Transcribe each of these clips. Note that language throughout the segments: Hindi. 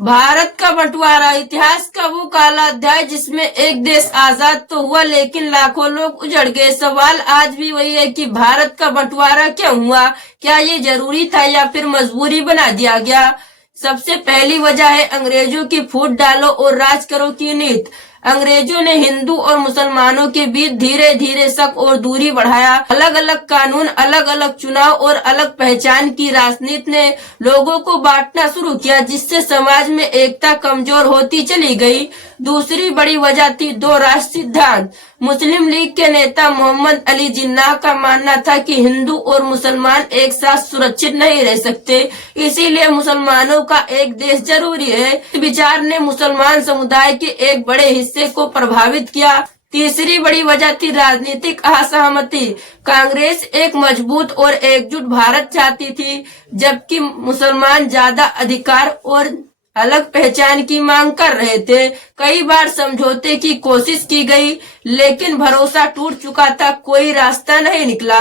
भारत का बंटवारा इतिहास का वो काला अध्याय जिसमें एक देश आजाद तो हुआ लेकिन लाखों लोग उजड़ गए। सवाल आज भी वही है कि भारत का बंटवारा क्यों हुआ, क्या ये जरूरी था या फिर मजबूरी बना दिया गया। सबसे पहली वजह है अंग्रेजों की फूट डालो और राज करो की नीति। अंग्रेजों ने हिंदू और मुसलमानों के बीच धीरे धीरे शक और दूरी बढ़ाया। अलग अलग कानून, अलग अलग चुनाव और अलग पहचान की राजनीति ने लोगों को बांटना शुरू किया, जिससे समाज में एकता कमजोर होती चली गई। दूसरी बड़ी वजह थी दो राष्ट्र सिद्धांत। मुस्लिम लीग के नेता मोहम्मद अली जिन्नाह का मानना था कि हिंदू और मुसलमान एक साथ सुरक्षित नहीं रह सकते, इसीलिए मुसलमानों का एक देश जरूरी है। इस विचार ने मुसलमान समुदाय के एक बड़े हिस्से को प्रभावित किया। तीसरी बड़ी वजह थी राजनीतिक असहमति। कांग्रेस एक मजबूत और एकजुट भारत चाहती थी, जबकि मुसलमान ज्यादा अधिकार और अलग पहचान की मांग कर रहे थे। कई बार समझौते की कोशिश की गई, लेकिन भरोसा टूट चुका था, कोई रास्ता नहीं निकला।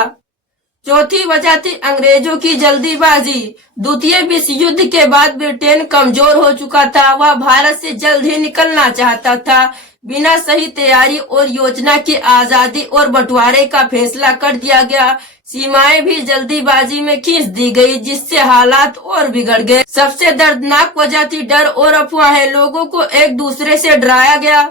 चौथी वजह थी अंग्रेजों की जल्दीबाजी। द्वितीय विश्व युद्ध के बाद ब्रिटेन कमजोर हो चुका था, वह भारत से जल्द ही निकलना चाहता था। बिना सही तैयारी और योजना के आजादी और बंटवारे का फैसला कर दिया गया। सीमाएं भी जल्दीबाजी में खींच दी गई, जिससे हालात और बिगड़ गए। सबसे दर्दनाक वजह थी डर और अफवाहें। लोगों को एक दूसरे से डराया गया।